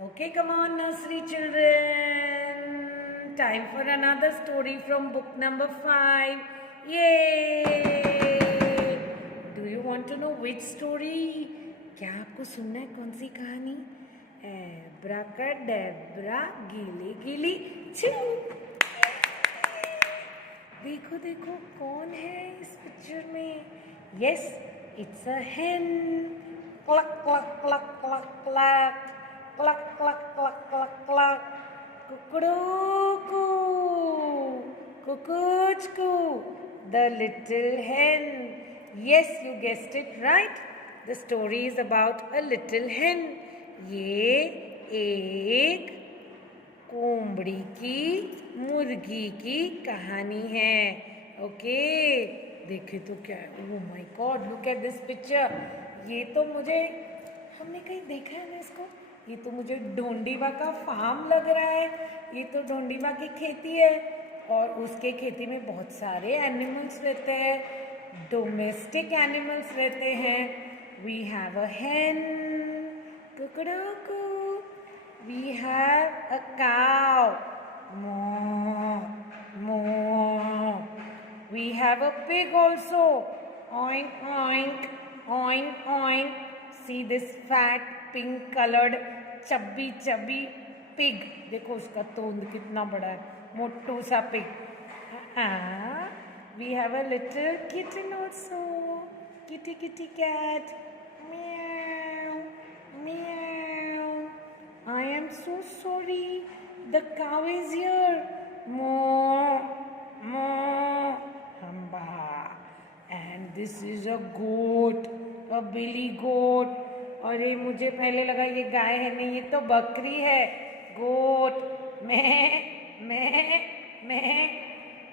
Okay, come on, nursery children. Time for another story from book number 5. Yay! Do you want to know which story? क्या आपको सुनना है कौन सी कहानी? एब्राकाडेब्रा गीली गीली छू। देखो देखो कौन है इस पिक्चर में? Yes, it's a hen. Cluck cluck cluck cluck cluck cluck cluck cluck cluck cluck. कुकड़ूकू कुकुचकू. The little hen. Yes, you guessed it right. The story is about a little hen. ये एक कोंबड़ी की मुर्गी की कहानी है. ओके, देखे तो क्या है. Oh my God, look at this picture. ये तो मुझे हमने कहीं देखा है ना इसको. ये तो मुझे ढोंडीबा का फार्म लग रहा है. ये तो ढोंडीबा की खेती है और उसके खेती में बहुत सारे एनिमल्स रहते हैं. डोमेस्टिक एनिमल्स रहते हैं. We have a hen. कुकड़ूकू. We have a cow. Moo, moo. We have a pig also. Oink, oink, oink, oink. See this fat, pink-colored, chubby pig. देखो उसका तोंद कितना बड़ा है. मोटू सा pig. We have a little kitten also. Kitty, kitty cat. Meow, meow. I am so sorry. The cow is here. Moo, moo, hamba. And this is a goat, a billy goat. अरे मुझे पहले लगा ये गाय है. नहीं, ये तो बकरी है. गोट. मैं.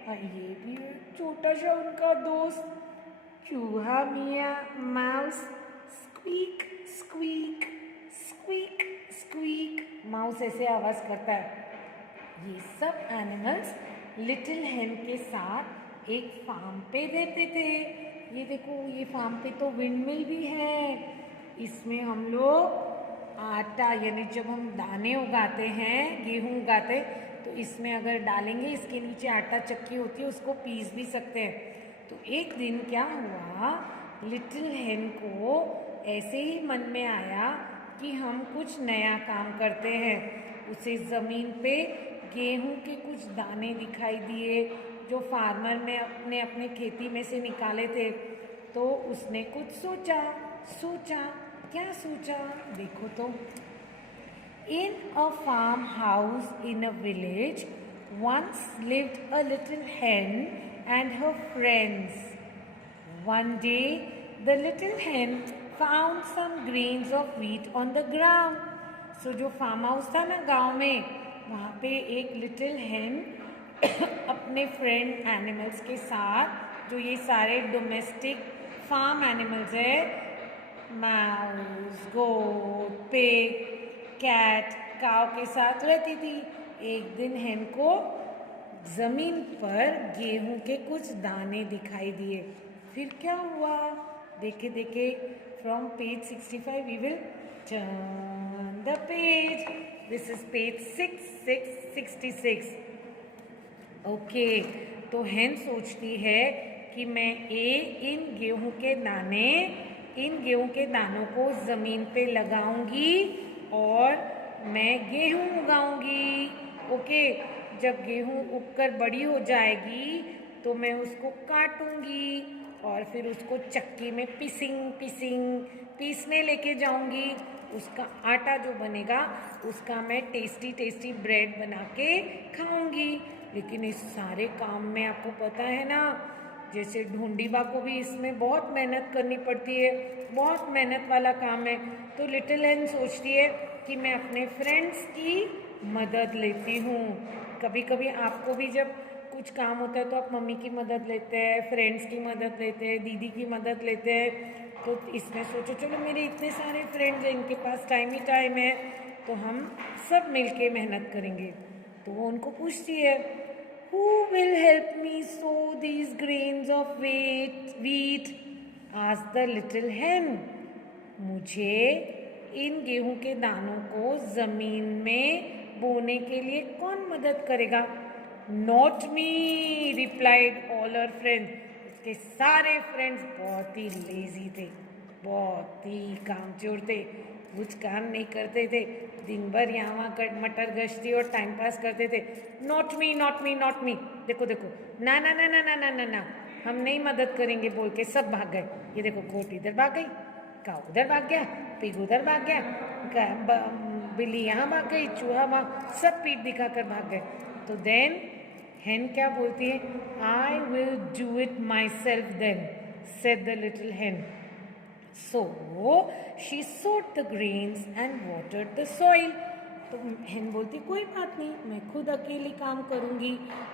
ये भी है छोटा सा उनका दोस्त. चूहा. मिया. Mouse. Squeak squeak squeak squeak. Mouse ऐसे आवाज करता है. ये सब एनिमल्स लिटिल हेन के साथ एक फार्म पे रहते थे. ये देखो, ये फार्म पे तो विंडमिल भी है. इसमें हम लोग आटा, यानी जब हम दाने उगाते हैं, गेहूं उगाते, तो इसमें अगर डालेंगे, इसके नीचे आटा चक्की होती है, उसको पीस भी सकते हैं. तो एक दिन क्या हुआ, लिटिल हेन को ऐसे ही मन में आया कि हम कुछ नया काम करते हैं. उसे ज़मीन पे गेहूं के कुछ दाने दिखाई दिए जो फार्मर ने अपने खेती में से निकाले थे. तो उसने कुछ सोचा. क्या सोचा? देखो तो. In a farmhouse in a village once lived a little hen and her friends. One day, the little hen found some grains of wheat on the ground. So जो फार्म हाउस था ना गांव में, वहाँ पे एक लिटिल हेन अपने फ्रेंड एनिमल्स के साथ, जो ये सारे डोमेस्टिक फार्म एनिमल्स है, माउस, गोट, पिग, कैट, काव के साथ रहती थी. एक दिन हेन को जमीन पर गेहूं के कुछ दाने दिखाई दिए. फिर क्या हुआ? देखे from page 65 we will turn the page. This is page 66. Okay, तो हेन सोचती है कि मैं इन गेहूं के दानों को जमीन पे लगाऊंगी और मैं गेहूं उगाऊंगी. ओके, जब गेहूं उगकर बड़ी हो जाएगी तो मैं उसको काटूंगी और फिर उसको चक्की में पीसने लेके जाऊंगी. उसका आटा जो बनेगा उसका मैं टेस्टी ब्रेड बना के खाऊंगी. लेकिन इस सारे काम में आपको पता है ना, जैसे ढोंडीबा को भी इसमें बहुत मेहनत करनी पड़ती है. बहुत मेहनत वाला काम है. तो लिटिल हेन सोचती है कि मैं अपने फ्रेंड्स की मदद लेती हूँ. कभी कभी आपको भी जब कुछ काम होता है तो आप मम्मी की मदद लेते हैं, फ्रेंड्स की मदद लेते हैं, दीदी की मदद लेते हैं. तो इसमें सोचो, चलो मेरे इतने सारे फ्रेंड्स हैं, इनके पास टाइम है, तो हम सब मिलके मेहनत करेंगे. तो वो उनको पूछती है, Who will help me sow these grains of wheat? asked the little hen. मुझे इन गेहूं के दानों को जमीन में बोने के लिए कौन मदद करेगा? Not me, replied all her friends. उसके सारे फ्रेंड्स बहुत ही लेजी थे, बहुत ही कामचोर थे, कुछ काम नहीं करते थे, दिन भर यहाँ वहाँ मटर गश्ती और टाइम पास करते थे। Not me, not me, not me, देखो देखो, ना ना ना ना ना ना ना ना, हम नहीं मदद करेंगे बोल के सब भाग गए। ये देखो, गोट इधर भाग गई, काऊ उधर भाग गया, पिग उधर भाग गया, बिल्ली यहाँ भाग गई, चूहा वहाँ, सब पीठ दिखाकर भाग गए। तो देन hen क्या बोलती है? I will do it myself then, said the little hen. So she sowed the grains and watered the soil. तो hen बोलती कोई बात नहीं, मैं खुद अकेली काम करूँगी,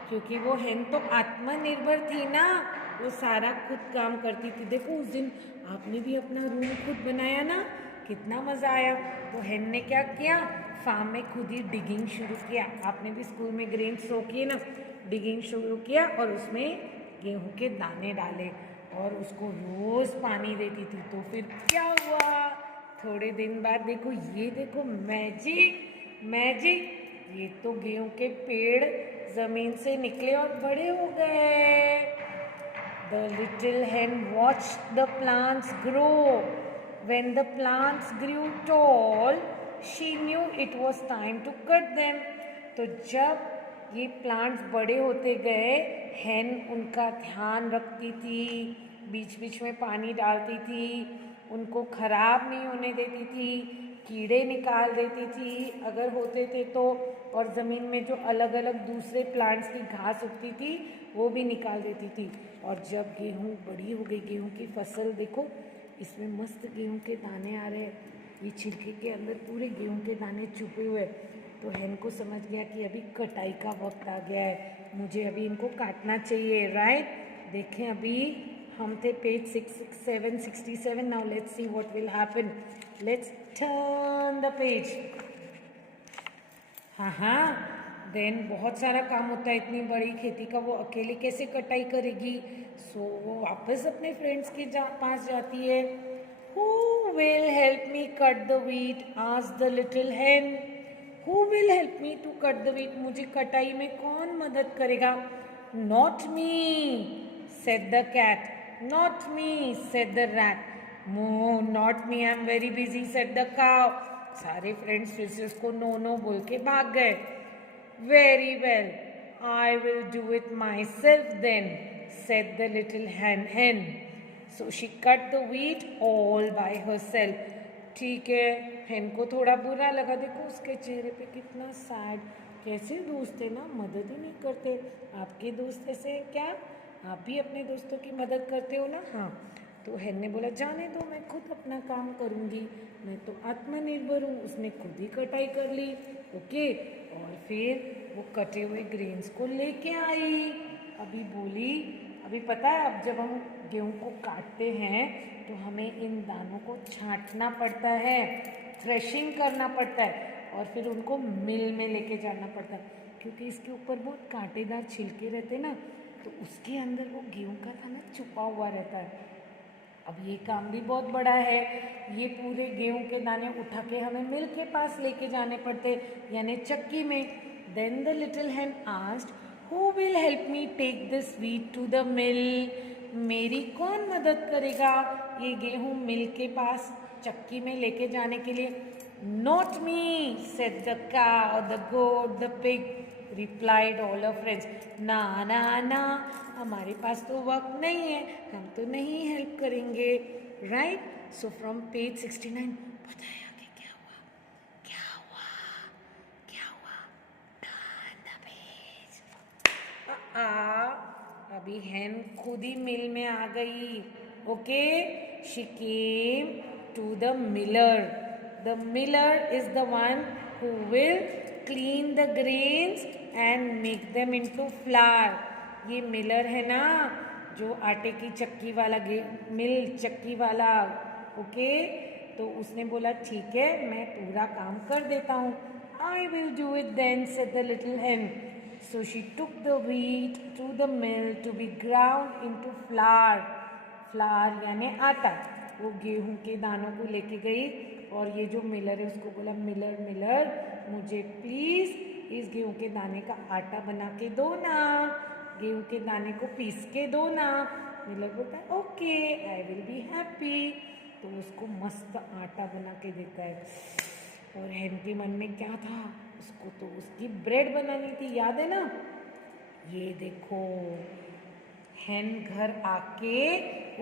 क्योंकि वो hen तो आत्मनिर्भर थी ना, वो सारा खुद काम करती थी। देखो उस दिन आपने भी अपना रूम खुद बनाया ना, कितना मज़ा आया। तो hen ने क्या किया, फार्म में खुद ही डिगिंग शुरू किया। आपने भी स्कूल में ग्रेन सो किए ना, डिगिंग शुरू किया और उसमें गेहूं के दाने डाले और उसको रोज पानी देती थी। तो फिर क्या हुआ, थोड़े दिन बाद देखो, ये देखो, मैजिक मैजिक, ये तो गेहूं के पेड़ जमीन से निकले और बड़े हो गए। The little hen watched the plants grow. When the plants grew tall, she knew it was time to cut them. तो जब ये प्लांट्स बड़े होते गए, hen उनका ध्यान रखती थी, बीच बीच में पानी डालती थी, उनको खराब नहीं होने देती थी, कीड़े निकाल देती थी अगर होते थे तो, और ज़मीन में जो अलग अलग दूसरे प्लांट्स की घास उगती थी वो भी निकाल देती थी। और जब गेहूँ बड़ी हो गई, गेहूँ की फसल देखो, इसमें मस्त गेहूँ के दाने आ रहे हैं, ये छिलके के अंदर पूरे गेहूँ के दाने छुपे हुए। तो hen को समझ गया कि अभी कटाई का वक्त आ गया है, मुझे अभी इनको काटना चाहिए, राइट। देखें, अभी हम थे page 67 now let's see what will happen. Let's turn the page. हाँ, देन बहुत सारा काम होता है, इतनी बड़ी खेती का वो अकेले कैसे कटाई करेगी। सो वो वापस अपने फ्रेंड्स के पास जाती है। Who will help me cut the wheat? asked the little hen. Who will help me to cut the wheat? मुझे कटाई में कौन मदद करेगा? Not me, said the cat. Not me, said the rat. No, not me, I'm very busy, said the cow. सारे friends फिर से उसको नो नो बोल के भाग गए। Very well, I will do it myself then, said the little hen. So she cut the wheat all by herself. ठीक है, hen को थोड़ा बुरा लगा, देखो उसके चेहरे पे कितना सैड, कैसे दोस्त है ना, मदद ही नहीं करते। आपके दोस्त ऐसे क्या, आप भी अपने दोस्तों की मदद करते हो ना? हाँ। तो hen ने बोला जाने दो, मैं खुद अपना काम करूँगी, मैं तो आत्मनिर्भर हूँ। उसने खुद ही कटाई कर ली, ओके। और फिर वो कटे हुए ग्रेन्स को लेके आई। अभी बोली, अभी पता है, अब जब हम गेहूँ को काटते हैं तो हमें इन दानों को छांटना पड़ता है, थ्रेशिंग करना पड़ता है, और फिर उनको मिल में लेके जाना पड़ता है, क्योंकि इसके ऊपर बहुत कांटेदार छिलके रहते ना, तो उसके अंदर वो गेहूँ का दाना छुपा हुआ रहता है। अब ये काम भी बहुत बड़ा है, ये पूरे गेहूं के दाने उठा के हमें मिल के पास लेके जाने पड़ते, यानी चक्की में। Then the little hen asked, who will help me take this wheat to the mill? मेरी कौन मदद करेगा ये गेहूं मिल के पास चक्की में लेके जाने के लिए? Not me, said the cow, the goat, the pig, replied all her friends. ना ना ना, हमारे पास तो वक्त नहीं है, हम तो नहीं हेल्प करेंगे, राइट। सो फ्रॉम पेज 69 बताया कि क्या हुआ, क्या हुआ, क्या हुआ। Turn the page. अभी hen खुद ही मिल में आ गई, okay. She came to the miller. The miller is the one who will clean the grains and make them into flour. ये मिलर है ना, जो आटे की चक्की वाला, मिल चक्की वाला, ओके। तो उसने बोला ठीक है, मैं पूरा काम कर देता हूँ। I will do it then, said the little hen. So she took the wheat to the mill to be ground into flour. Flour यानी आटा। वो गेहूं के दानों को लेके गई और ये जो मिलर है उसको बोला मिलर मिलर मुझे प्लीज़ इस गेहूं के दाने का आटा बना के दो ना, गेहूं के दाने को पीस के दो ना। मिलर बोलता है okay I will be happy. तो उसको मस्त आटा बना के देता है। और हेन के मन में क्या था, उसको तो उसकी ब्रेड बनानी थी, याद है ना। ये देखो हेन घर आके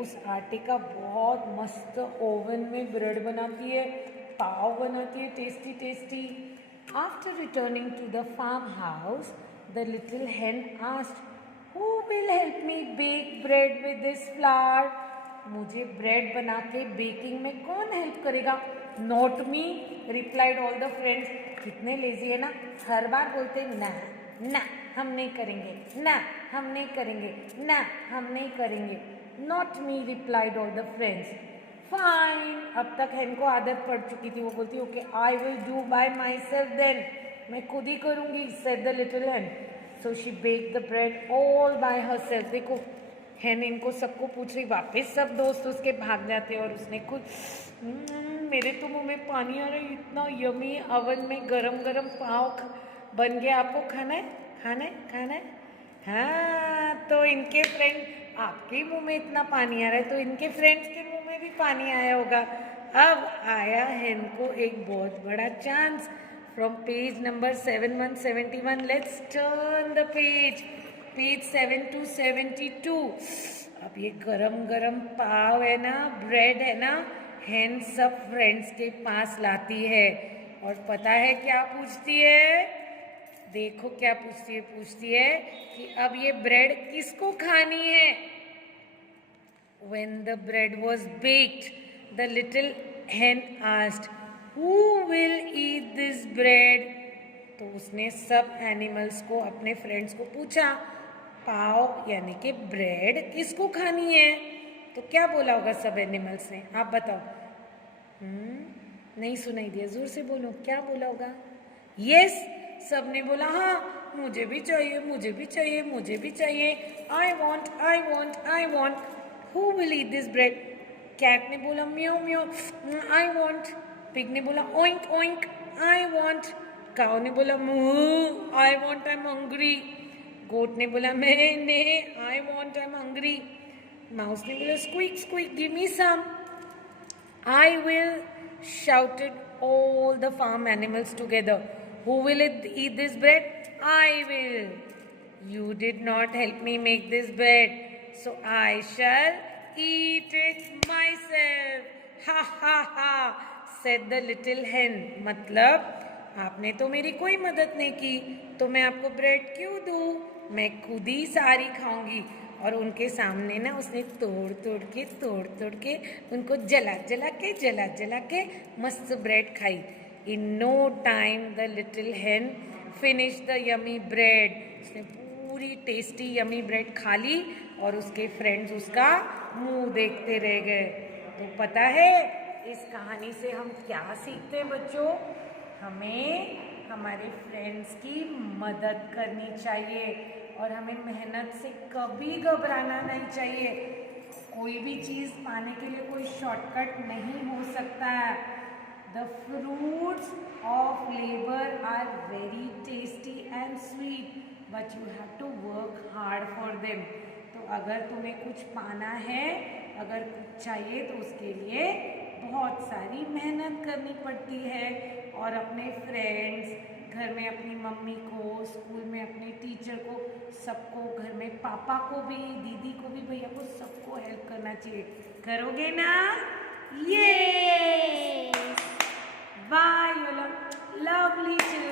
उस आटे का बहुत मस्त ओवन में ब्रेड बनाती है, पाव बनाती है tasty tasty. After returning to the farm house the little hen asked Who will help me bake bread with this flour? मुझे ब्रेड बना के बेकिंग में कौन हेल्प करेगा? Not me, replied all the friends. कितने लेजी है ना, हर बार बोलते ना ना हम नहीं करेंगे, ना हम नहीं करेंगे, ना हम नहीं करेंगे। Not me, replied all the friends. Fine. अब तक हेन को आदत पड़ चुकी थी, वो बोलती okay I will do by myself then. मैं खुद ही करूँगी, said the little hen. So she baked the bread all by herself. देखो हेन इनको सबको पूछ रही, वापस सब दोस्त उसके भाग जाते और उसने खुद मेरे तो मुंह में पानी आ रहा है, इतना यमी ओवन में गरम गरम पाव बन गया, आपको खाना है खाना है खाना है। हाँ तो इनके फ्रेंड आपके मुंह में इतना पानी आ रहा है तो इनके फ्रेंड्स के मुंह में भी पानी आया होगा। अब आया हेन को एक बहुत बड़ा chance. From page number 7171, let's turn the page. Page 7 to 72. अब ये गरम गरम पाव है ना, ब्रेड है ना, हेन सब फ्रेंड्स के पास लाती है और पता है क्या पूछती है? देखो क्या पूछती है कि अब ये ब्रेड किसको खानी है? When the bread was baked, the little hen asked, Who will eat this bread? तो उसने सब एनिमल्स को, अपने फ्रेंड्स को पूछा, पाव यानी कि ब्रेड किसको खानी है? तो क्या बोला होगा सब एनिमल्स ने, आप बताओ। नहीं सुनाई दिया, जोर से बोलो, क्या बोला होगा? यस, सब ने बोला हाँ मुझे भी चाहिए, मुझे भी चाहिए, मुझे भी चाहिए। I want I want I want. Who will eat this bread? Cat ने बोला meow meow I want. Pig ने बोला oink oink I want. Cow ने बोला moo I want I am hungry. Goat ने बोला मैंने I want I am hungry. Mouse ने बोला squeak squeak give me some. I will shouted all the farm animals together. Who will eat this bread? I will. You did not help me make this bread, so I shall eat it myself. Ha ha ha, said the little hen. मतलब आपने तो मेरी कोई मदद नहीं की, तो मैं आपको ब्रेड क्यों दूँ? मैं खुद ही सारी खाऊंगी। और उनके सामने ना उसने तोड़ तोड़ के उनको जला जला के मस्त ब्रेड खाई। In no time the little hen finish the yummy bread. उसने पूरी टेस्टी यमी ब्रेड खा ली और उसके फ्रेंड्स उसका मुंह देखते रह गए। तो पता है इस कहानी से हम क्या सीखते हैं बच्चों? हमें हमारे फ्रेंड्स की मदद करनी चाहिए और हमें मेहनत से कभी घबराना नहीं चाहिए। कोई भी चीज़ पाने के लिए कोई शॉर्टकट नहीं हो सकता है। The fruits of labour are very tasty and sweet but you have to work hard for them. तो अगर तुम्हें कुछ पाना है, अगर कुछ चाहिए तो उसके लिए बहुत सारी मेहनत करनी पड़ती है। और अपने फ्रेंड्स, घर में अपनी मम्मी को, स्कूल में अपने टीचर को, सबको, घर में पापा को भी, दीदी को भी, भैया को, सबको हेल्प करना चाहिए। करोगे ना? ये